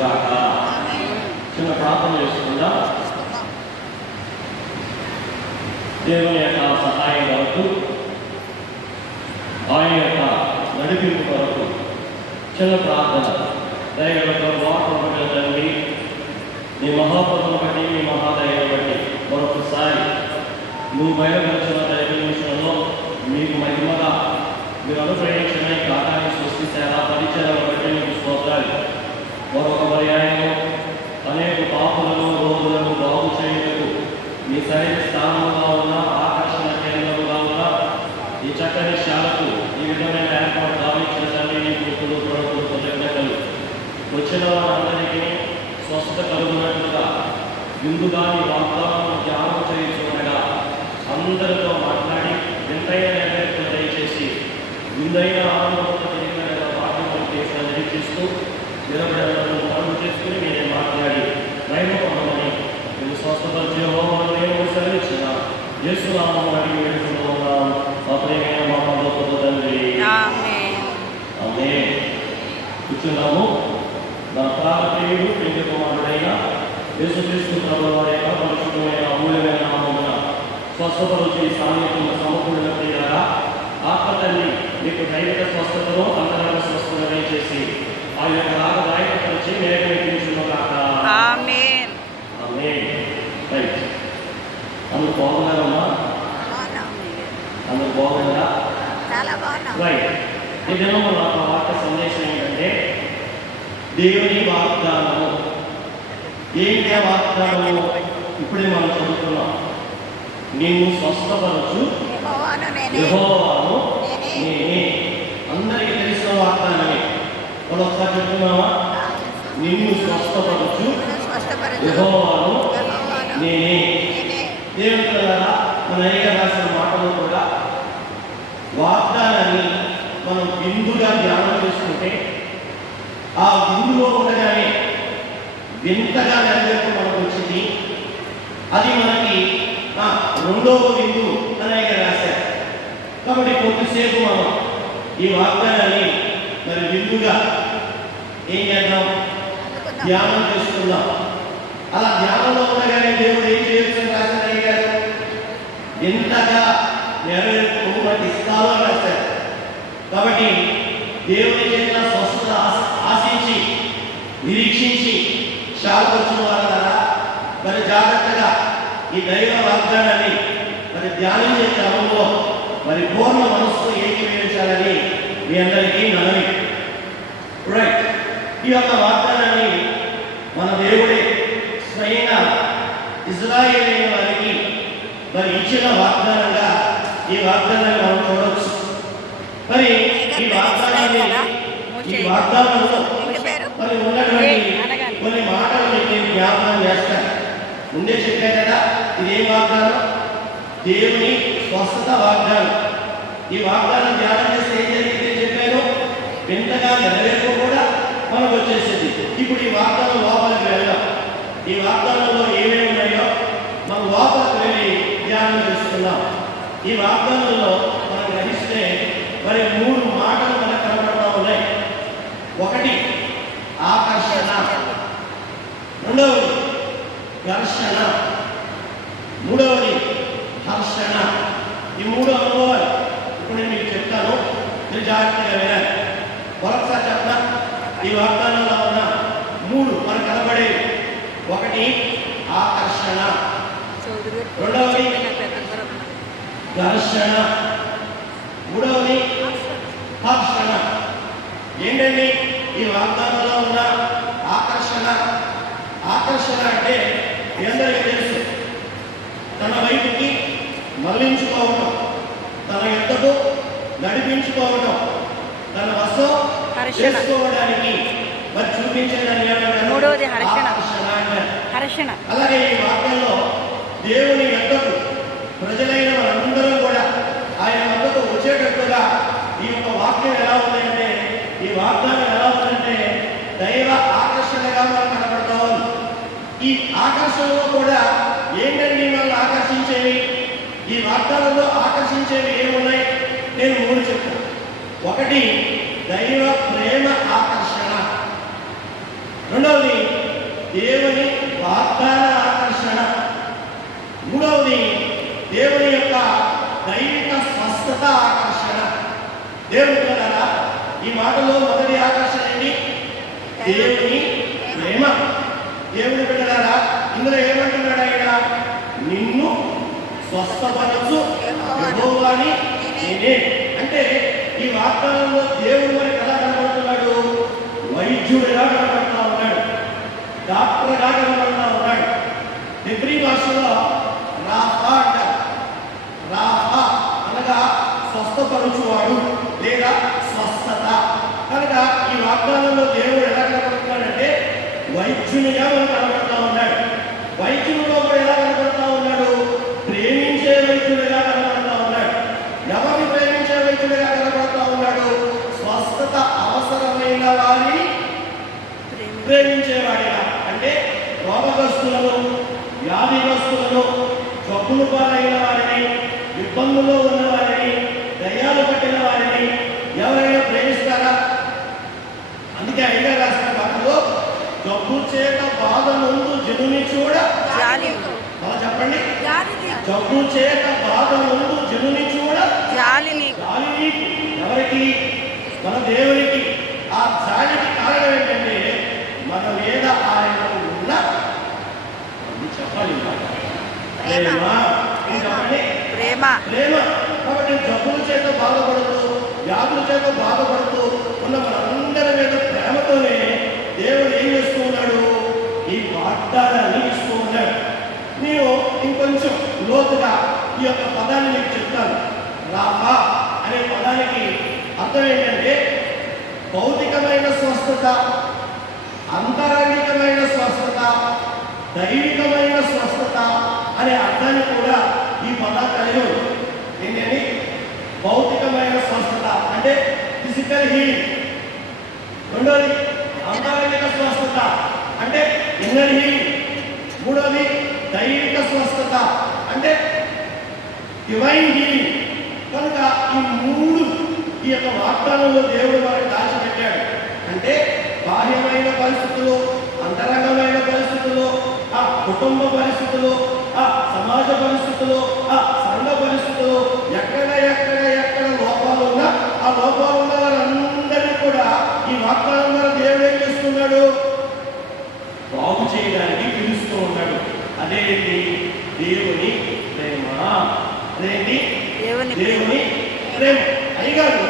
గాక. చిన్న ప్రార్థన చేసుకుందా. దేవుని యొక్క సహాయం కొరకు ఆయన యొక్క నడిపింపు కొరకు చిన్న ప్రార్థన. దయగల వాటర్ తండ్రి నీ మహాపదం బట్టి మీ మహాదయం బట్టి మరొకసారి నువ్వు బయలుపరిచిన దైవ విషయంలో మీకు మహిమగా మీరు అనుగ్రహించిన ఈ కాకాన్ని సృష్టి సేవ పరిచయం బట్టి మరొక పర్యాయము అనేక పాపులను రోగులను బాగు చేయుటకు మీ సరైన స్థానంగా ఉన్న ఆకర్షణ కేంద్రముగా ఉన్న ఈ చక్కని శాలకు ఈ విధమైన ఏర్పాటు భావించిన తండ్రి నీ కృతులు ప్రభుత్వ కృతజ్ఞతలు వచ్చిన వారందరికీ స్వస్థత కలుగునట్లుగా విందుగా నీ వాగ్దానం ధ్యానం చేయించుకుండగా అందరితో మాట్లాడి వింతైన దయచేసి విందైన ఆనందంతో జరిగిన వాక్యం చేసిన నిరీక్షిస్తూ నిలబడలను పనులు చేసుకుని మీరే మాట్లాడి మహిమ పొందమని నేను స్వస్థపరిచే హోమను నేను సెలవిచ్చిన యేసునామం అడిగి వేడుకుంటున్నాం మా ప్రేమైన మా పదవుతో తండ్రి ఆమేన్. కూర్చున్నాము నా ప్రాణప్రియుడు ప్రియ కుమారుడైన యేసుక్రీస్తు ప్రభు వారి అమూల్యమైన నామమున స్వస్థపరుచి సమకూడిన ప్రియారా ఆత్మ తల్లి మీకు దైవిక స్వస్థతను అంతరంగ స్వస్థతనే చేసి ఆ యొక్క రాగ దాయకపరిచి నేర్పించును కాక అందుకు బాగున్నారమ్మా? బాగున్నాం. అందుకు బాగున్నారా? దినము నాకు వార్త సందేశం ఏంటంటే దేవుని వాగ్దానము. ఏంటి ఆ వాగ్దానము? ఇప్పుడే మనం చదువుతున్నాం నిన్ను స్వస్థపరచు యెహోవాను నేనే. నేనే. అందరికీ తెలిసిన వాగ్దానమే. వాళ్ళు ఒకసారి చెప్తున్నావా నిన్ను స్వస్థపరచు యెహోవాను నేనే. నేనే దేవుని మన అయ్య రాసిన మాటలు కూడా వాగ్దానాన్ని మనం విందుగా ధ్యానం చేసుకుంటే ఆ విందులో ఉండగానే వింతగా నెరవేర్పు మనకు వచ్చింది. అది మనకి రెండవ విందు అని రాశారు. కాబట్టి కొద్దిసేపు మనం ఈ వాగ్దానాన్ని మరి విందుగా ఏం చేద్దాం? ధ్యానం చేసుకుందాం. అలా ధ్యానంలో ఉండగానే దేవుడు ఏం చేయొచ్చు రాసిన ఎంతగా నెరవేర్పు మనకి ఇస్తారో రాశారు కాబట్టి దేవుని చేసిన స్వస్థత ఆశించి నిరీక్షించి శాలకొచ్చిన వారి ద్వారా మరి జాగ్రత్తగా ఈ దైవ వాగ్దానాన్ని మరి ధ్యానం చేసే క్రమంలో మరి పూర్ణ మనస్సు ఏకీభవించాలని మీ అందరికీ మనవి రైట్ ఈ యొక్క వాగ్దానాన్ని మన దేవుడే స్వయంగా ఇజ్రాయేల్ వారికి మరి ఇచ్చిన వాగ్దానంగా ఈ వాగ్దానాన్ని మనం చూడవచ్చు. మరి ఈ వాగ్దానాన్ని ఈ వాగ్దానంలో మరి ఉన్నటువంటి ఏ. కొన్ని మాటలు నేను జ్ఞాపకం చేస్తాను. ముందే చెప్పాను కదా ఇదేం వాగ్దానం? దేవుని స్వస్థత వాగ్దానం. ఈ వాగ్దానం ధ్యానం చేస్తే ఏం జరిగింది చెప్పాను? వింతగా నెరవేర్పు కూడా మనకు వచ్చేసింది. ఇప్పుడు ఈ వాగ్దానం లోపలికి వెళ్దాం. ఈ వాగ్దానంలో ఏమేమి ఉన్నాయో మనం లోపలికి వెళ్ళి చేసుకుందాం ఈ వాగ్దానంలో మనం గ్రహిస్తే మరి మూడు మాటలు మనకు కనబడతా ఉన్నాయి. ఒకటి ఆకర్షణ. రెండవది ఘర్షణ. మూడవది హర్షణ. ఈ మూడు అనుభవాలు ఇప్పుడు నేను మీకు చెప్తాను. మీరు జాగ్రత్తగా వినాలి మరొకసారి చెప్పనా ఈ వాగ్దానంలో ఉన్న మూడు మనకు కనబడేవి. ఒకటి ఆకర్షణ. రెండవది ఘర్షణ మూడవది హర్షణ ఏంటండి? ఈ వాగ్దానంలో ఉన్న ఆకర్షణ. ఆకర్షణ అంటే అందరికీ తెలుసు. తన వైపుకి మళ్ళించుకోవటం. తన ఎద్దకు నడిపించుకోవటం. తన వశం. చేసుకోవడానికి మరి చూపించడానికి? మూడవది హర్షణ. ఆకర్షణ హర్షణ. అలాగే ఈ వాక్యంలో దేవుని వద్దకు ప్రజలైన మనందరం ఆయన మద్దతు వచ్చేటట్టుగా ఈ యొక్క వాక్యం ఎలా ఉందంటే ఈ వాగ్దానం ఎలా ఉందంటే దైవ ఆకర్షణగా మనం కనబడతాం. ఈ ఆకర్షణలో కూడా ఏంటండి మనల్ని ఆకర్షించేవి? ఈ వాగ్దానంలో ఆకర్షించేవి ఏమున్నాయి? నేను మూడు చెప్తాను. ఒకటి దైవ ప్రేమ ఆకర్షణ. రెండవది దేవుని వాగ్దాన ఆకర్షణ. మూడవది దేవుని యొక్క దైవిక స్వస్థత ఆకర్షణ దేవుడు కదా ఈ మాటలో మొదటి ఆకర్షణ ఏంటి దేవుని ప్రేమ. దేవుని బిడ్డలారా ఇందులో ఏమంటున్నాడు ఆయన? నిన్ను స్వస్థపరచు యెహోవాని నేనే. అంటే ఈ వాగ్దానంలో దేవుడు మరి ఎలా కనబడుతున్నాడు? వైద్యుడిగా కనబడుతూ ఉన్నాడు. డాక్టర్గా కనబడుతూ ఉన్నాడు. హెబ్రీ భాషలో రాఫా అంటారు. రాఫా అనగా స్వస్థపరుచువాడు లేదా స్వస్థత. కనుక ఈ వాగ్దానంలో దేవుడు ఎలా కనబడుతున్నాడంటే వైద్యునిగా మనం కనబడతా ఉన్నాడు. వైద్యునిలో కూడా ఎలా కనబడతా ఉన్నాడు? ప్రేమించే వైద్యుడిగా కనబడతా ఉన్నాడు? ఎవరిని ప్రేమించే వైద్యుడిగా కనబడతా ఉన్నాడు? స్వస్థత అవసరమైన వారిని ప్రేమించేవాడిగా అంటే రోగగ్రస్తులను వ్యాధిగ్రస్తులను జబ్బులు పాలైన వారిని ఇబ్బందుల్లో ఉన్న వారిని దయ్యాలు పట్టిన వారిని ఎవరైనా ప్రేమిస్తారా? అందుకే అయినా రాసిన పాటలో జబ్బు చేత బాధ ముందు జనుని చూడ అలా చెప్పండి. జబ్బు చేత బాధ ముందు జనుని చూడ జాలిని ఎవరికి? మన దేవునికి. ఆ జాలికి కారణం ఏంటంటే మన మీద ఆయన ఉన్న చెప్పాలి. ప్రేమ. ప్రేమ. ప్రేమ. కాబట్టి జబ్బుల చేత బాధపడుతూ వ్యాధుల చేత బాధపడుతూ ఉన్న మనందరి మీద ప్రేమతోనే దేవుడు ఏం చేస్తూ ఉన్నాడు? ఈ వాగ్దానాన్ని ఇస్తూ ఉన్నాడు. నేను ఇంకొంచెం లోతుగా ఈ యొక్క పదాన్ని మీకు చెప్తాను. రాఫా అనే పదానికి అర్థం ఏంటంటే భౌతికమైన స్వస్థత అంతరంగికమైన స్వస్థత దైవికమైన స్వస్థత అనే అర్థాన్ని కూడా ఈ పదం భౌతికమైన స్వస్థత అంటే ఫిజికల్ హీలింగ్ రెండోది అంతరంగిక స్వస్థత అంటే ఇన్నర్ హీలింగ్ మూడోది దైవిక స్వస్థత అంటే డివైన్ హీలింగ్ కనుక ఈ మూడు ఈ యొక్క వాగ్దానంలో దేవుడు మనకు దాచిపెట్టాడు. అంటే బాహ్యమైన పరిస్థితులు అంతరంగమైన పరిస్థితులు ఆ కుటుంబ పరిస్థితులు ఆ సమాజ పరిస్థితులు ఆ సంఘ పరిస్థితులు ఎక్కడ ఎక్కడ ఎక్కడ లోపాలు ఉన్నా ఆ లోపాలు ఉన్న వారందరినీ కూడా ఈ వాగ్దానం ద్వారా దేవుడు ఏం చేస్తున్నాడు? బాగు చేయడానికి పిలుస్తూ ఉన్నాడు. అదేంటి? దేవుని ప్రేమ. అదేంటి? దేవుని దేవుని ప్రేమ. అయ్యగారు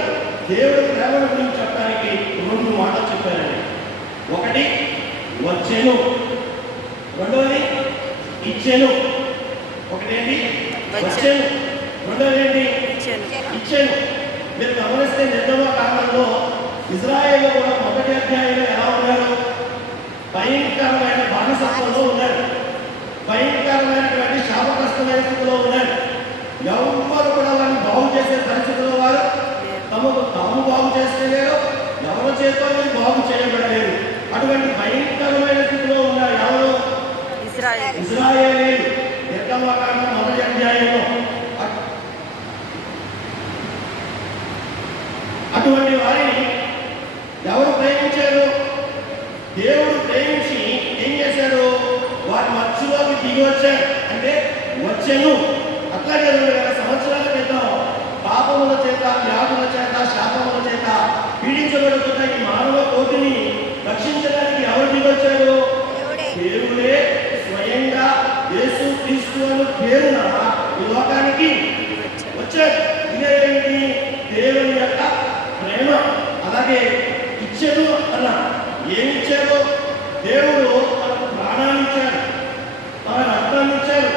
దేవుడి ప్రేమను గురించి చెప్పడానికి రెండు మాటలు చెప్పారండి. ఒకటి వచ్చెను. రెండోది ఇచ్చెను. ఒకటేంటి? వచ్చెను. రెండోది ఏంటి ఇచ్చాను. మీరు గమనిస్తే నిర్గమ కాలంలో ఇజ్రాయేల్ కూడా మొదటి అధ్యాయంలో ఎలా ఉన్నారు? భయంకరమైన బానిసత్వంలో ఉన్నారు. భయంకరమైనటువంటి శాపగ్రస్తమైన స్థితిలో ఉన్నారు. ఎవరు కూడా వారిని బాగు చేసే పరిస్థితిలో వారు తమకు తాము బాగు చేసుకోలేరు ఎవరి చేతో బాగు చేయబడలేరు. అటువంటి భయంకరమైన స్థితిలో ఉన్నారు ఎవరు? అట్- అటువంటి వారిని ఎవరు ప్రేమించారు? దేవుడు ప్రేమించి ఏం చేశాడు? వారి మధ్యలోకి దిగి వచ్చాడు. అంటే వచ్చాను. అట్లాగే రెండు వేల సంవత్సరాల క్రితం పాపముల చేత వ్యాధుల చేత శాపముల చేత పీడించబడుతున్న ఈ మానవ కోటిని రక్షించడానికి ఎవరు దిగి వచ్చారు దేవుడే. దేవుడే. స్వయంగా యేసు క్రీస్తు అని పేరున ఈ లోకానికి ఇదేంటి దేవుని యొక్క ప్రేమ. అలాగే ఇచ్చాడు అన్న ఏమి ఇచ్చాడు దేవుడు తనకు ప్రాణాన్ని ఇచ్చాడు. తన రక్తాన్ని ఇచ్చాడు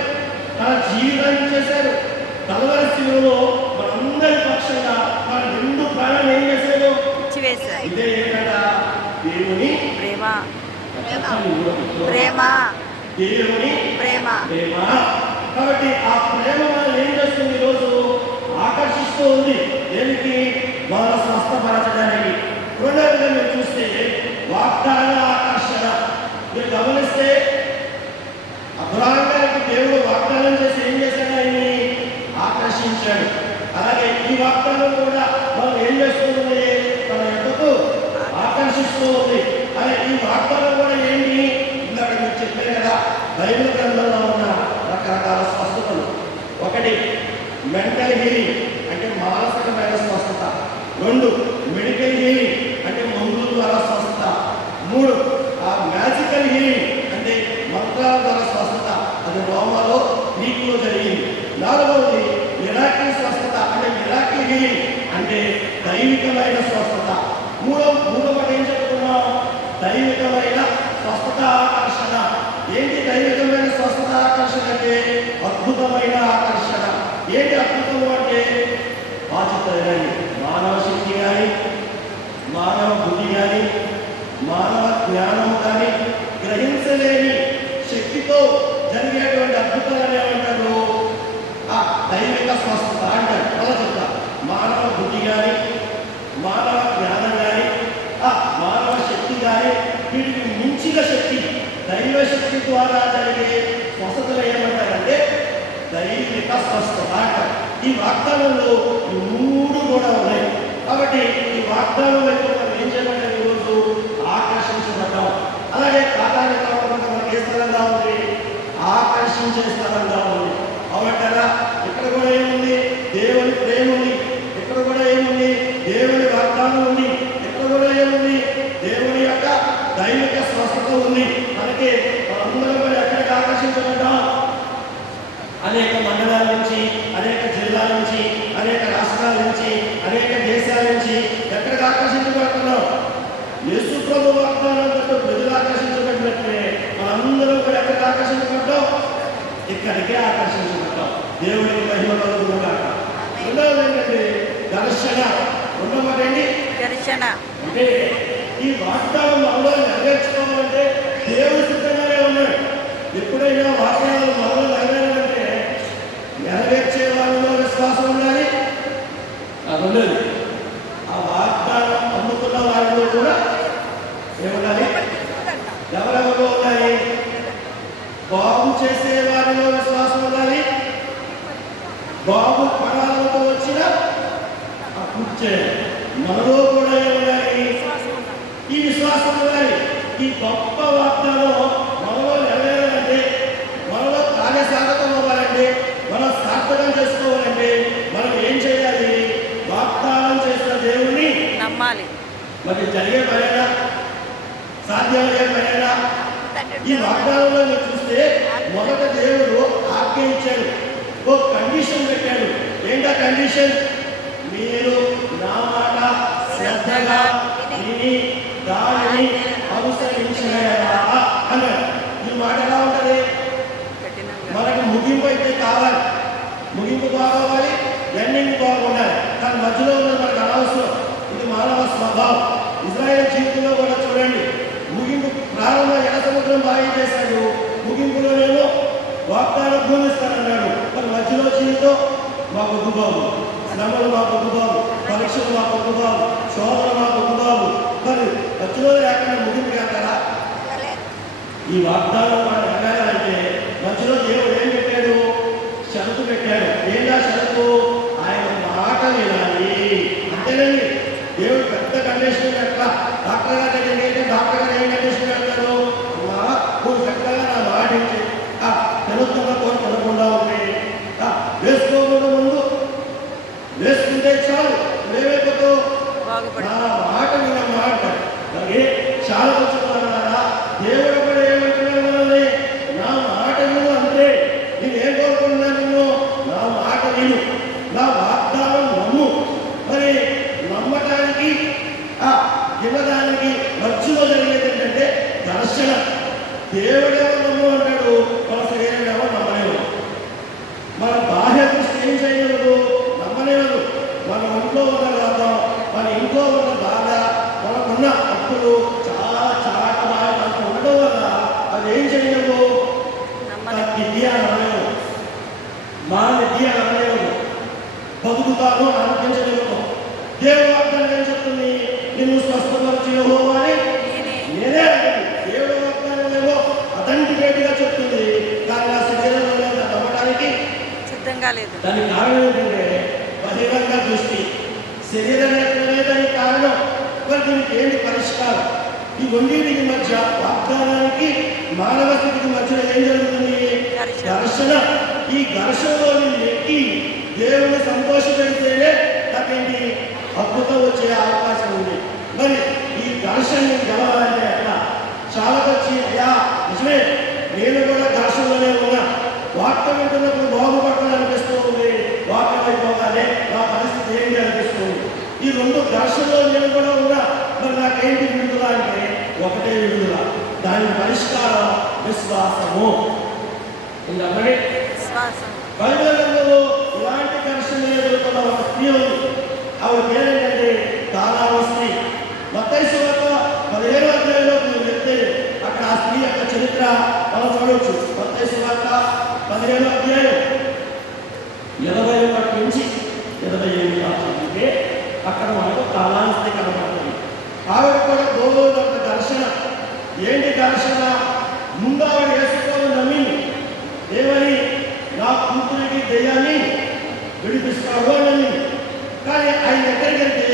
తన జీవితాన్ని ఇచ్చేశాడు కలవరి శిలువలో మనందరి పక్షంగా తన రెండు ప్రాణాలు ఏం ఇచ్చివేశారు ఇదే ఏంటంట దేవుని ప్రేమ. ప్రేమ. దేవుని ప్రేమ. ప్రేమ. కాబట్టి ఆ ప్రేమ మనల్ని ఏం చేస్తుంది ఈరోజు? ఆకర్షిస్తూ ఉంది. దేనికి? వాళ్ళ స్వస్థపరచడానికి. రెండవదిగా మీరు చూస్తే వాగ్దాన ఆకర్షణ. మీరు గమనిస్తే అబ్రాహానికి దేవుడు వాగ్దానం చేసి ఏం చేశాడు ఆయన్ని? ఆకర్షించాడు. అలాగే ఈ వాగ్దానం కూడా మనం ఏం చేస్తుంది తన యొక్కకు ఆకర్షిస్తూ ఉంది. అదే ఈ వాగ్దానం కూడా చెప్పారు కదా గ్రంథంలో ఉన్న రకరకాల స్వస్థతలు. ఒకటి మెంటల్ హీలింగ్ అంటే మానసికమైన స్వస్థత. రెండు మెడికల్ హీలింగ్ అంటే మందుల ద్వారా స్వస్థత. మూడు ఆ మ్యాజికల్ హీలింగ్ అంటే మంత్రాల ద్వారా స్వస్థత. అది రోమాలో నీటిలో జరిగింది. నాలుగవది మిరాకిల్ స్వస్థత అంటే మిరాకిల్ హీలింగ్ అంటే దైవికమైన స్వస్థత. మూడవ మూడవ ఏం చెప్తున్నాం? దైవికమైన స్వస్థత ఆకర్షణ. ఏంటి దైవికమైన స్వస్థత ఆకర్షణ అంటే? అద్భుతమైన ఆకర్షణ. ఏంటి అద్భుతం అంటే? బాధ్యతలని మానవ శక్తి కానీ మానవ బుద్ధి కానీ మానవ జ్ఞానం కానీ గ్రహించలేని శక్తితో జరిగేటువంటి అద్భుతాలు ఏమంటారు? ఆ దైవిక స్వస్థత అంటారు. అలా చెప్తా? మానవ బుద్ధి కానీ మానవ జ్ఞానం కానీ ఆ మానవ శక్తి కానీ వీటికి ఉచిత శక్తి దైవ శక్తి ద్వారా జరిగే స్వస్థతలు ఏమంటారంటే దైవిక స్వస్థత. అంటారు ఈ వాగ్దానంలో మూడు కూడా ఉన్నాయి. కాబట్టి ఈ వాగ్దానం వైపు మనం ఏం చేయమంటారు ఈరోజు ఆకర్షించబడ్డాం అలాగే ప్రాధాన్యత మనకి ఏ స్థలంగా ఉంది ఆకర్షించే స్థలంగా ఉంది అవునంటారా ఇక్కడ కూడా ఏముంది దేవుని ప్రేమ ఉంది ఇక్కడ కూడా ఏముంది దేవుని వాగ్దానం ఉంది ఇక్కడ కూడా ఏముంది దేవుని యొక్క దైవిక స్వస్థత ఉంది మనకి మనందరం కూడా ఎక్కడికి ఆకర్షించబడ్డాం అనేక మండలాల నుంచి అనేక జిల్లాల నుంచి అనేక రాష్ట్రాల నుంచి అనేక దేశాల నుంచి ఎక్కడికి ఆకర్షించబడుతున్నాం యేసు ప్రభు వాగ్దానంతో ప్రజలు ఆకర్షించబడినట్లే మనందరం కూడా ఎక్కడికి ఆకర్షించబడ్డాం ఇక్కడికే ఆకర్షించబడ్డాం దేవుడికి మహిమ కలుగుతున్నాక రెండవది ఏంటంటే దర్శన రెండవది దర్శన అంటే ఈ వాగ్దానం మనలో నెరవేర్చుకోవాలంటే దేవుడు సిద్ధంగానే ఉన్నాడు ఎప్పుడైనా వాగ్దానాలు మనలో నెరవేరాలంటే నెరవేర్చే వాళ్ళలో విశ్వాసం ఉండాలి అది ఉండదు ఆ వాగ్దానం అందుకున్న వారిలో కూడా ఏముండాలి ఎవరెవరు ఉండాలి బాగు చేసే వారిలో విశ్వాసం ఉండాలి బాగు పడాలతో వచ్చిన ఆ కూర్చే మనలో కూడా ఏముండాలి ఈ విశ్వాసం ఉండాలి ఈ గొప్ప వాగ్దానం మనలో నెరవేరాలంటే మనలో కార్యసాధకం అవ్వాలంటే మనం సార్థకం చేసుకోవాలంటే మనం ఏం చేయాలి వాగ్దానం చేసిన దేవుణ్ణి నమ్మాలి మరి జరిగే పనేనా సాధ్యమయ్యే పనేనా ఈ వాగ్దానంలో మీరు చూస్తే మొదట దేవుడు ఆజ్ఞ ఇచ్చాడు ఓ కండిషన్ పెట్టాడు ఏంటా కండిషన్ మీరు నా మాట శ్రద్ధగా విని దానిని అనుసరించిన అన్నాడు. ఈ మాట ఎలా ఉంటుంది? మనకు ముగింపు అయితే కావాలి. ముగింపు బాగోవాలి ఎండింగ్ బాగుండాలి. కానీ మధ్యలో ఉన్నది మనకు అనవసరం. ఇది మానవ స్వభావం. ఇజ్రాయెల్ జీవితంలో కూడా చూడండి ముగింపు ప్రారంభం ఎడ సముద్రం బాగా చేశాడు. ముగింపులోనేమో వాగ్దానం భూమిస్తానన్నాడు మరి మధ్యలో జీవితం మా బొద్దు బాబు శ్రమలు మా బొద్దు పరీక్షలు మా బొద్దు శోధన మా బొద్దు మరి మధ్యలో లేకుండా ముగింపు కాగలరా ఈ వాగ్దానం మనం నెరవేరాలంటే మధ్యలో దేవుడు ఏం పెట్టాడు షరతు పెట్టాడు. ఏదా షరతు? ఆయన మాట వినాలి. అంతేనండి. దేవుడు పెద్ద కండిషన్ ఎట్లా డాక్టర్ గారు దగ్గరికి డాక్టర్ గారు ఏం కండిషన్ పెడతారు? అమ్మా నువ్వు చక్కగా నా మాట బాగుపడి నా మాట విన్న మాట అలాగే చాలా చెప్తున్నారా దేవుడు కూడా ఏమంటున్నాడు మనల్ని నా మాట విను అంతే నేను ఏం కోరుకుంటున్నా నిన్ను నా మాట విను నా వాగ్దానం నమ్ము మరి నమ్మటానికి ఆ వినడానికి మధ్యలో జరిగేది ఏంటంటే దర్శనం దేవుడేమో నమ్ము అంటాడు మన శరీరం ఏమో నమ్మలేము మన బాహ్య దృష్టి ఏం చేయగలదు నమ్మలేదు మన ఒంట్లో ఉన్న రోగం మన ఇంట్లో ఉన్న బాధ మనకున్న అప్పులు చాలా చాలా బాగా మనకు ఉండడం వల్ల అది ఏం చేయలేవు నమ్మలేదు విద్య అనలేము మా విద్య అనలేము బతుకుతాను ఆలోచించలేము దేవుడు వాగ్దానం ఏం చెప్తుంది. నిన్ను స్వస్థపరిచి అని? నేనే. దేవుడు వాగ్దానం ఏమో అథెంటికేట్గా చెప్తుంది. కానీ నా శరీరంలో లేదా నమ్మడానికి సిద్ధంగా లేదు. దానికి కారణం ఏంటంటే బహిరంగ దృష్టి. శరీర దానికి కారణం. మరి దీనికి ఏంటి పరిష్కారం? ఈ రెండింటికి మధ్య వాగ్దానానికి మానవ స్థితికి మధ్యలో ఏం జరుగుతుంది. ఘర్షణ. ఈ ఘర్షణలో నెక్కి దేవుని సంతోషపెడితేనే నాకేంటి అద్భుతం వచ్చే అవకాశం ఉంది. మరి ఈ ఘర్షణని గెలవాలంటే ఎట్లా చాలా వచ్చి అయ్యా నిజమే. నేను కూడా ఘర్షణలోనే ఉన్నా. వార్త వింటున్నప్పుడు బాగుపడాలని అనిపిస్తూ ఉంది. వార్త అయిపోగానే నా పరిస్థితి ఏంటి అనిపిస్తూ ఉంది. ఈ రెండు ఘర్షణలో నేను కూడా ఉన్నా. మరి నాకేంటి విడుదల అంటే ఒకటే విడుదల. దాని పరిష్కారం విశ్వాసము. ఇంకా మరి? బైబిల్ గ్రంథంలో ఇలాంటి ఎదుర్కొన్న ఒక స్త్రీ ఉంది ఆవిడ పేరేంటంటే పదిహేను అధ్యాయంలో మీరు వెళ్తే అక్కడ ఆ స్త్రీ యొక్క చరిత్ర మనం చూడొచ్చు పదిహేను అధ్యాయం ఇరవై ఒకటి నుంచి ఇరవై ఎనిమిది చదివితే అక్కడ మనకు కాలాన్ని కనబడుతుంది ఆవిడ కూడా గోవుల ఏంటి దర్శన ముందు ఆవిడ వేసుకోవాలని నమ్మింది ఏమని నా కూతురికి దెయ్యాన్ని విడిపిస్తాడు అని కానీ ఆయన దగ్గరికి వెళ్తే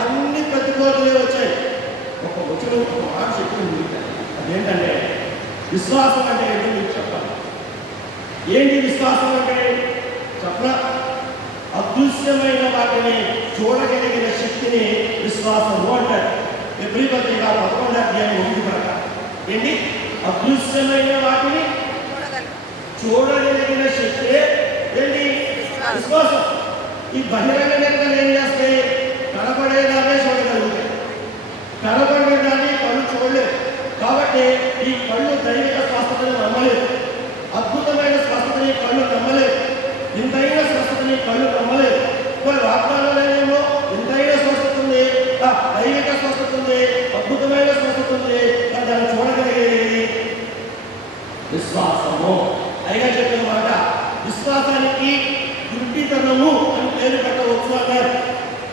అన్ని ప్రతిపోతలే వచ్చాయి. ఒక వచ్చిన ఒక మాట చెప్పింది అదేంటంటే విశ్వాసం అంటే ఏంటో మీకు చెప్పాలి. ఏంటి విశ్వాసం అంటే? చెప్పనా అదృశ్యమైన వాటిని చూడగలిగిన శక్తిని విశ్వాసము అంటారు. ఎబ్రి పత్రిక పదకొండు అధ్యాయం ఒకటి ప్రకారం ఏంటి? అదృశ్యమైన వాటిని చూడగలిగిన శక్తి ఏంటి? విశ్వాసం. ఈ బహిరంగ నిర్ణయం ఏం చేస్తే కనపడేదాన్ని చూడగలుగుతాయి కనపడేదాన్ని కళ్ళు చూడలేవు కాబట్టి ఈ కళ్ళు దైవిక స్వస్థతని నమ్మలేదు అద్భుతమైన స్వస్థతని కళ్ళు నమ్మలేదు ఇంతైన స్వస్థతని కళ్ళు నమ్మలేదు మరి వాగ్దానాలయంలో ఇంతైన స్వస్థత ఉంది దైవిక స్వస్థత ఉంది అద్భుతమైన స్వస్థత ఉంది దాన్ని చూడగలిగేది విశ్వాసము. అయినా చెప్పిన మాట విశ్వాసానికి గుడ్డితనము అని పేరు పెట్టవచ్చు అన్నారు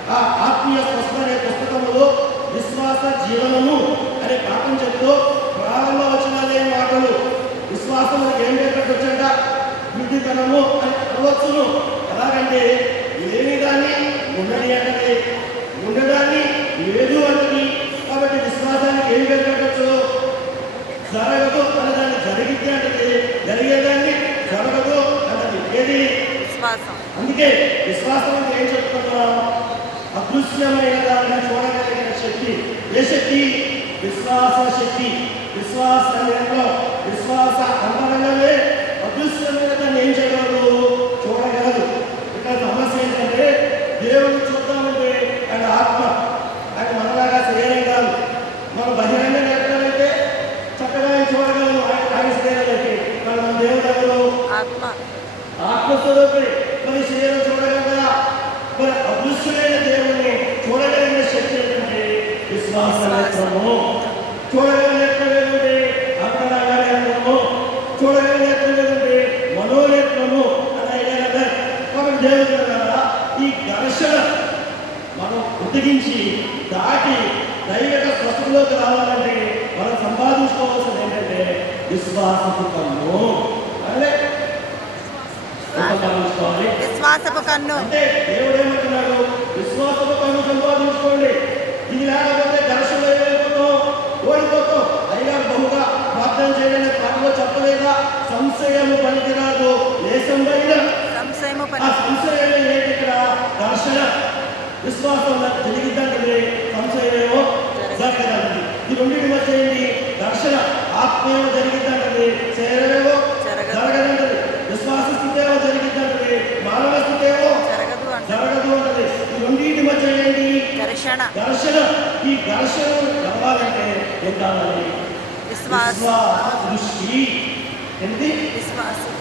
ఆ ఆత్మీయ స్వస్థ అనే పుస్తకములో విశ్వాస జీవనము అనే ప్రపంచంలో ప్రారంభ వచనాలే మాటలు విశ్వాసం ఏం పేరు పెట్టవచ్చంట గుడ్డితనము అని అనవచ్చును ఎలాగంటే లేని దాన్ని ఉండని అంటే ఉండడాన్ని లేదు అంటది కాబట్టి విశ్వాసానికి ఏం పేరు పెట్టచ్చు జరగదు అన్నదాన్ని జరిగితే అంటే జరిగేదాన్ని జరగదు అన్నది ఏది విశ్వాసం అందుకే విశ్వాసం అంటే ఏం చెప్తున్నాం అదృశ్యమైన దాన్ని చూడగలిగిన శక్తి. ఏ శక్తి? విశ్వాస శక్తి. విశ్వాస విశ్వాస అంతరంగమే అదృశ్యమైన దాన్ని ఏం చేయగలదు? చూడగలదు. ఇక్కడ సమస్య ఏంటంటే దేవుడు చూద్దామంటే ఆయన ఆత్మ ఆయన మనలాగా శరీరం కాదు. మన బహిరంగ నేత్రాలైతే చక్కగా ఆయన చూడగలము. ఆయన ఆయన శరీరాలైతే మరి మన దేవుడు ఎవరు? ఆత్మ. ఆత్మస్వరూపుడి మరి శరీరం చూడగలరా మరి అదృశ్యమైన దేవుణ్ణి చూడగలిగిన శక్తి ఏంటంటే విశ్వాస నేత్రము. చూడగలిగిన నేత్రం ఏంటంటే అంతరంగ నేత్రము చూడగలిగిన నేత్రం ఏంటంటే మనోనేత్రము. అని అయినా కదా కాబట్టి దేవుడు కదా ఈ ఘర్షణ మనం ఉద్యోగించి దాటి దైవిక స్వస్థలోకి రావాలంటే మనం సంపాదించుకోవాల్సింది ఏంటంటే విశ్వాసము అదే? సంపాదించుకోవాలి? విశ్వాసపు కన్ను. విశ్వాసపు సంపాదించుకోండి. ఇది లేకపోతే ఘర్షణలో ఏమైపోతాం? ఓడిపోతాం. అయ్యారు బహుగా ప్రార్థన చేయడానికి పాటలో చెప్పలేదా? సంశయము పనికిరాదు లేశంబైన సంశయము ఆ పని సంశయం ఏంటి ఇక్కడ? ఘర్షణ. విశ్వాసం జరిగిద్దంటే సంశయమేమో జరగదండి. ఈ రెండింటి మధ్య ఏంటి? ఘర్షణ. ఆత్మేమో జరిగిద్దంటే శరీరమేమో జరగదు. జరగదంటది విశ్వాస స్థితి ఏమో జరిగిద్దంటే మానవ స్థితి ఏమో జరగదు అంట జరగదు అంటది ఈ రెండింటి మధ్య ఏంటి ఘర్షణ ఘర్షణ ఘర్షణ జరగాలంటే ఏం కావాలి దృష్టి ఏంటి విశ్వాసం.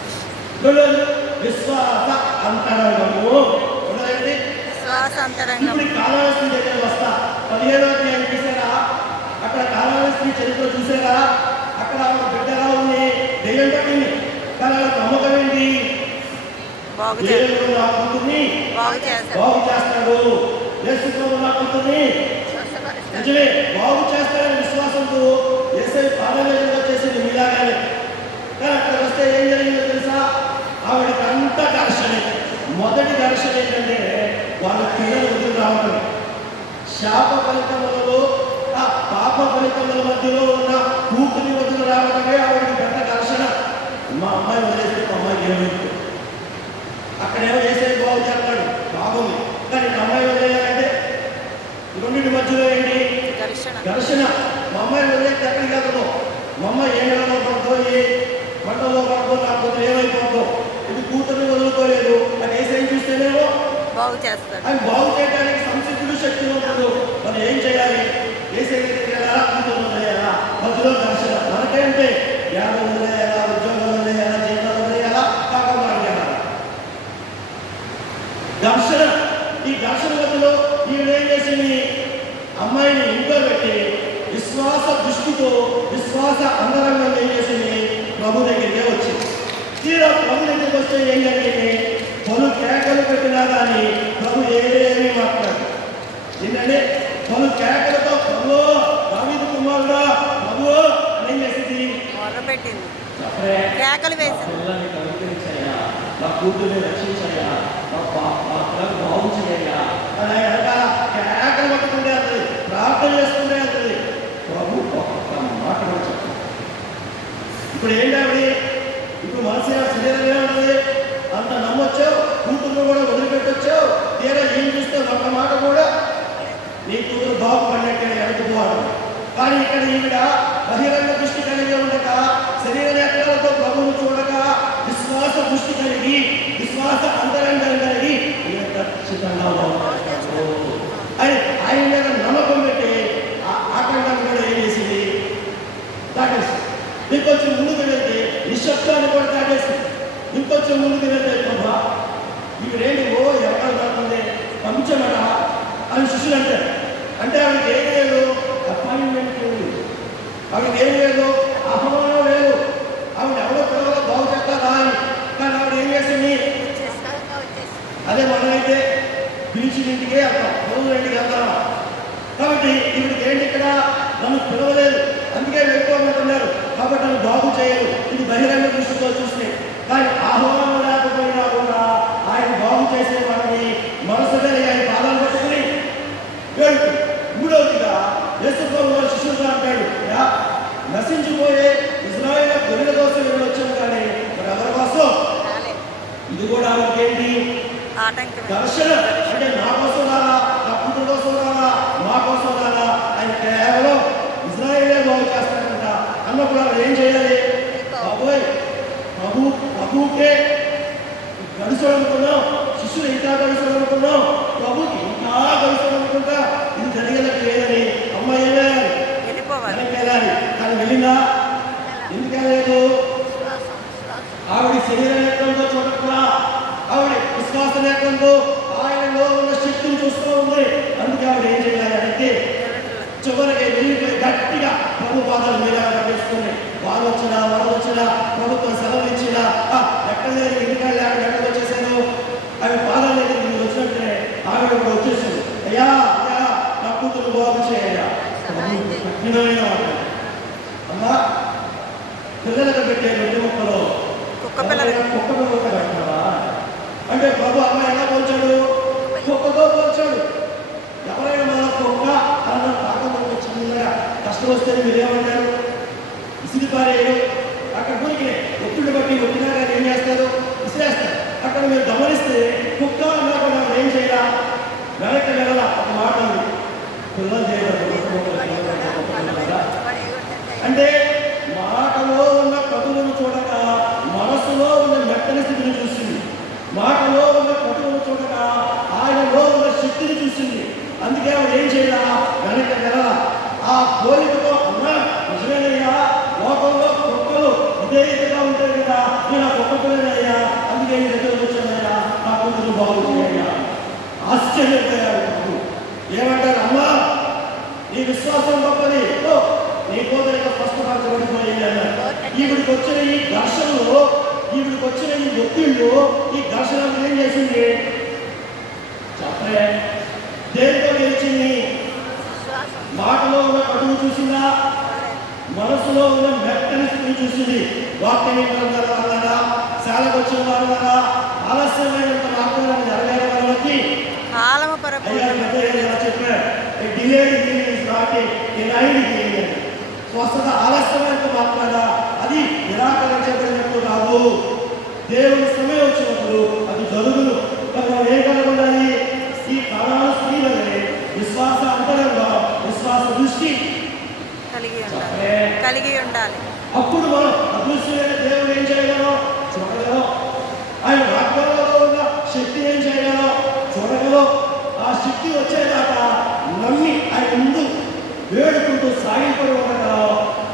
విశ్వాస అంతరంగము. చూడండి విశ్వాస అంతరంగం. ఇప్పుడు కాళహస్తి దగ్గర వస్తా. పదిహేడో అధ్యాయం చూసారా? అక్కడ కాళహస్తి చరిత్ర చూసారా? అక్కడ బిడ్డగా ఉంది. దెయ్యం పట్టింది. కానీ నమ్మకం ఏంటి బాగు చేస్తాడు. బాగు చేస్తాడు. యేసుప్రభు నా కూతుర్ని నిజమే బాగు చేస్తారని విశ్వాసంతో ఎస్ఐ పాదవేదంగా చేసింది మీలాగానే. కానీ అక్కడికి వస్తే ఏం జరిగిందో తెలుసా? ఆవిడకి అంత ఘర్షణ మొదటి ఘర్షణ ఏంటంటే వాళ్ళ పిల్లలు వదిలి రావటం. శాప ఫలితములలో ఆ పాప ఫలితముల మధ్యలో ఉన్న కూతురి వదిలి రావడమే ఆవిడకి పెద్ద ఘర్షణ. మా అమ్మాయి వదిలేస్తే మా అమ్మాయి ఏమైంది అక్కడేమో ఏసై బాగు చేస్తాడు. బాగుంది. కానీ అమ్మాయి వదిలేయాలంటే రెండింటి మధ్యలో ఏంటి? దర్శన మా అమ్మాయి వదిలేసి ఎక్కడికి వెళ్ళదు మా అమ్మాయి ఏ నెలలో పడుతుందో ఏ మండలంలో పడుతుందో లేకపోతే ఏమైపోతుందో ఇది కూతురు వదులుకోలేదు. అని ఏ సైన్ చూస్తేనేమో బాగు చేస్తాడు. అది బాగు చేయడానికి సంసిద్ధుడు శక్తి ఉండదు మనం ఏం చేయాలి? ఏ సైన్ వెళ్ళాలా కూతురు వదిలేయాలా? మధ్యలో ఘర్షణ. మనకేంటే యాభై వదిలేయాలా? ఉద్యోగం వదిలేయాలా? జీవితం వదిలేయాలా? కాకుండా ఘర్షణ. ఈ ఘర్షణ మధ్యలో ఈవిడ ఏం చేసింది? విశ్వాస అంతరంగం ఏం చేసింది ప్రభు దగ్గరికే వచ్చింది తీరా ప్రభు దగ్గరికి వస్తే ఏం జరిగింది? పలు కేకలు పెట్టినా కానీ ప్రభు ఏమీ మాట్లాడు ఏంటంటే పలు కేకలతో ప్రభు దావీదు కుమారుడా ప్రభు అని ఏం చేసింది? కేకలు వేసింది. నా కూతుర్ని రక్షించయ్యా నా బాగు వెనకాల కేకలు పట్టుకుంటే ప్రార్థన చేసుకుంటే అంతది ప్రభు ఒక్క మాట కూడా చెప్పు ఇప్పుడు ఏంటండి ఇప్పుడు మనసు శరీరమే ఉన్నది. అంత నమ్మొచ్చావు? కూతురు కూడా వదిలిపెట్టొచ్చావు? తీరా ఏం చూస్తే ఒక్క మాట కూడా? నీ కూతురు బాగుపడినట్టే అనుకుపోవాలి కానీ ఇక్కడ ఈవిడ బహిరంగ దృష్టి కలిగి ఉండక శరీర నేత్రాలతో ప్రభువును చూడక విశ్వాస దృష్టి కలిగి విశ్వాస అంతరంగం కలిగి ఈయన ఖచ్చితంగా బాగుపడతాడు అని ఆయన మీద నమ్మకం పెట్టి ఆ ఆటంకాన్ని కూడా ఏం చేసింది దాటేసి ఇంకొంచెం ముందుకు వెళ్తే నిశ్శబ్దాన్ని కూడా దాటేసి ఇంకొంచెం ముందుకు వెళ్తే ప్రభా ఇక్కడేంటి ఓ ఎక్కడ కాకుండా పంచమట అని శిష్యులు అంటారు అంటే ఆవిడకి ఏం లేదు అపాయింట్మెంట్ లేదు ఆవిడకి ఏం లేదు అపమానం లేదు ఆవిడ ఎవరో పిల్లలు బాగు చేస్తారా అని కానీ ఆవిడ ఏం చేసింది అదే మనమైతే పిలిచిన ఇంటికే వెళ్తాం రోజుల ఇంటికి వెళ్తాం కాబట్టి ఇవిడికి ఏంటి ఇక్కడ నన్ను పిలవలేదు అందుకే వెళ్ళిపోమంటున్నారు కాబట్టి నన్ను బాగు చేయరు ఇది బహిరంగ దృష్టితో చూస్తే కానీ ఆహ్వానం లేకపోయినా కూడా ఆయన బాగు చేసే వాడిని మనసు కలిగి ఆయన పాదాలు పట్టుకుని వెళ్తూ మూడవదిగా యేసుప్రభు వారి శిష్యులుగా అంటాడు "యా, నశించిపోయే ఇజ్రాయేల్ గొర్రెల కోసం వీళ్ళు వచ్చాం కానీ మరి ఎవరి కోసం రాలేదు. ఇది కూడా వాళ్ళకేంటి ఆటంకమే దర్శన అంటే నా కోసం రాలా నా కూతురు కోసం రాలా మా కోసం రాలా ఆయన కేవలం ఇజ్రాయేలే బాగు చేస్తాడంట అన్నప్పుడు ఆయన ఏం చేయాలి బాబోయ్ ప్రభు ప్రభుకే గడుచడం అనుకున్నాం శిష్యులు ఇంకా గడుచడం అనుకున్నాం ప్రభుకి ఇంకా గడుచడం అనుకుంటా ఇది జరిగేది లేదని అమ్మ ఏమేయాలి వెళ్ళిపోవాలి వెనక్కి వెళ్ళాలి కానీ వెళ్ళిందా ఎందుకు వెళ్ళలేదు ఆవిడ శరీర నేత్రంతో చూడకుండా ఆవిడ విశ్వాస నేత్రంతో ఆయనలో ఉన్న శక్తిని చూస్తూ ఉంది అందుకే ఆవిడ ఏం చేయాలి అంటే చివరికి వెళ్ళిపోయి గట్టిగా ప్రభు పాదాలు మీద పట్టేసుకుని వారు వచ్చినా వరద వచ్చినా ప్రభుత్వం సెలవు ఇచ్చినా "ఆ, ఎక్కడ ఇంటికాడ ఆవిడ ఎక్కడికి వచ్చేసాను పాదాల దగ్గర మీరు వచ్చినట్టే ఆవిడ కూడా వచ్చేసింది. అయ్యా అయ్యా నా కూతురు బాగు కఠినమైన మాట. అమ్మా పిల్లలకు పెట్టే రెండు ముక్కలు. కుక్క పిల్లలు. పెట్టావా? అంటే ప్రభు అమ్మ ఎలా పోల్చాడు? కుక్కతో పోల్చాడు. ఎవరైనా మన కుక్క అన్న తాకముందు చిన్నగా కష్టం వస్తే మీరు ఏమంటారు పారేయడం అక్కడ పోయి ఒత్తిడి బట్టి ఒత్తిడిగా ఏం చేస్తారు? విసిరేస్తారు. అక్కడ మీరు గమనిస్తే కుక్క అన్నా కూడా ఏం చేయాలా వెనక్కి వెళ్ళాల ఒక మాట ఉంది. పిల్లలు అంటే మాటలో ఉన్న కటులను చూడక మనసులో ఉన్న మెత్తని స్థితిని చూసింది మాటలో ఉన్న కటులను చూడక ఆయనలో ఉన్న శక్తిని చూసింది అందుకే ఆవిడ ఏం చేయాల వెనక వెళ్ళాల ఆ కోరికతో అన్నా నిజమేనయ్యా లోకంలో కుక్కలు విధేయతగా ఉంటాయి కదా నేను ఆ కుక్క పిల్లనయ్యా అందుకే నీ దగ్గరకు వచ్చానయ్యా నా కూతురు బాగు చేయ్యా ఆశ్చర్యపోయాడు ప్రభు. ఏమంటారు అమ్మా నీ విశ్వాసం గొప్పది ఓ, నీ కోదరిక స్పష్టపరచబడిపోయింది అన్నారు ఈవిడికి వచ్చిన ఈ ఘర్షణలో ఈవిడికి వచ్చిన ఈ ఒత్తిళ్ళు ఈ ఘర్షణ ఏం చేసింది? చెప్పలే దేంతో గెలిచింది? మాటలో ఉన్న కటువు చూసిందా? మనసులో ఉన్న మెత్తని స్థితిని చూసింది. వాక్యం గ్రంథాల వల్ల శాలకు వచ్చిన వారి వల్ల ఆలస్యమైనంత వాగ్దానం నెరవేరే వాళ్ళకి అయ్యా చెప్పారు. డిలే ఇస్ నాట్ హీలింగ్ అవును. దేవుని సమయం వచ్చినప్పుడు అది జరుగును. మరి మనం ఏం కలిగి ఉండాలి ఈ ప్రాణాలు స్త్రీలనే. విశ్వాస అంతరంగా విశ్వాస దృష్టి. కలిగి ఉండాలి. కలిగి ఉండాలి. అప్పుడు మనం అదృశ్యమైన దేవుడు ఏం చేయగలం? చూడగలం. ఆయన వాగ్దానంలో ఉన్న శక్తి ఏం చేయగలం? చూడగలం. ఆ శక్తి వచ్చేదాకా నమ్మి ఆయన ముందు వేడుకుంటూ సాగిపోవడం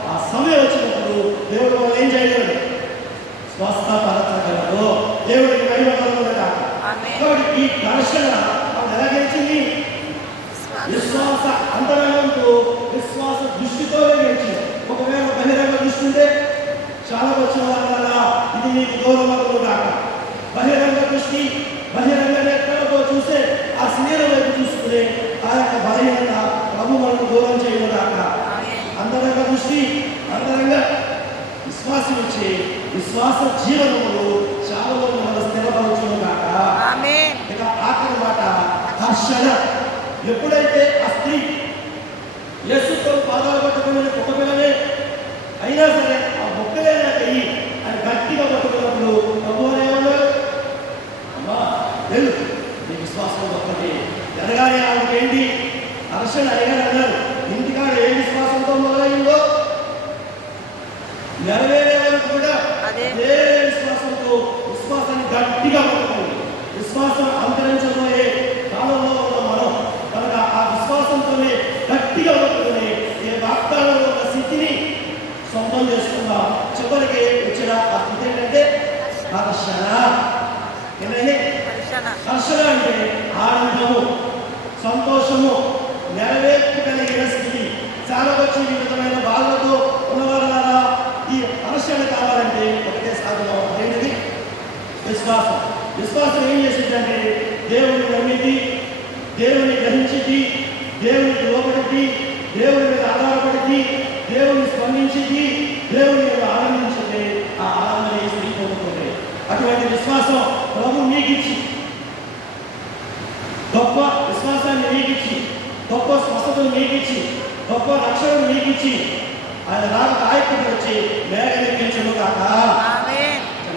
ఆ సమయం వచ్చినప్పుడు దేవుడు మనం ఏం చేయగలం? ఆమేన్. కాబట్టి ఈ ఘర్షణ మనం ఎలా గెలిచింది? విశ్వాస అంతరంగంతో విశ్వాస దృష్టితో గెలిచింది. ఒకవేళ బహిరంగ దృష్టి ఉంటే చాలా వచ్చిన వాళ్ళ ఇది నీకు గౌరవములు కాక బహిరంగ దృష్టి బహిరంగ నేత్రలతో చూస్తే ఆ స్నేహం వైపు చూసుకునే ఆ యొక్క బలహీనత ప్రభు మనకు దూరం చేయడం కాక అంతరంగ దృష్టి అంతరంగ విశ్వాసం ఇచ్చే విశ్వాస జీవనములు చాలా మన స్థిరపరచును కాక ఆమేన్. ఇక ఆఖరి మాట హర్షణ ఎప్పుడైతే ఆ స్త్రీ యేసుతో పాదాలు పట్టుకున్న ఒక అయినా సరే ఆ మొక్కలే నాకు అయ్యి అని గట్టిగా పట్టుకున్నప్పుడు ప్రభు అమ్మా వెళ్ళు నీ విశ్వాసం గొప్పది ఎనగానే ఆవిడేంటి ఏంటి? అడిగారు అన్నారు ఇంటికాడ ఏ విశ్వాసంతో మొదలైందో నెరవేరే వరకు కూడా అదే. అదే విశ్వాసంతో విశ్వాసాన్ని గట్టిగా పట్టుకోండి విశ్వాసం అంతరించబోయే కాలంలో ఉన్న మనం కనుక ఆ విశ్వాసంతోనే గట్టిగా పట్టుకుని ఏ వాగ్దానంలో ఉన్న స్థితిని సొంతం చేసుకుందాం చివరికి వచ్చిన ఆ స్థితి ఏంటంటే హర్షణ ఏంటంటే హర్షణ అంటే ఆనందము సంతోషము నెరవేర్పు కలిగిన స్థితి చాలా వచ్చి ఈ విధమైన బాధలతో ఉన్నవారా ఈ హర్షణ కావాలంటే ఒకటే సాధనం ఏంటిది విశ్వాసం. విశ్వాసం ఏం చేసిందంటే దేవుని నమ్మిది దేవుని గ్రహించింది దేవునికి లోపడింది దేవుని మీద ఆధారపడింది దేవుని స్పందించింది దేవుని మీద ఆనందించింది ఆ ఆనందం ఈ స్త్రీ పొందుతుంది అటువంటి విశ్వాసం ప్రభు మీకిచ్చి గొప్ప విశ్వాసాన్ని మీకిచ్చి గొప్ప స్వస్థతను మీకిచ్చి గొప్ప రక్షణను మీకిచ్చి ఆయన రాక ఆయకుడు వచ్చి మేఘ ఎక్కించను కాక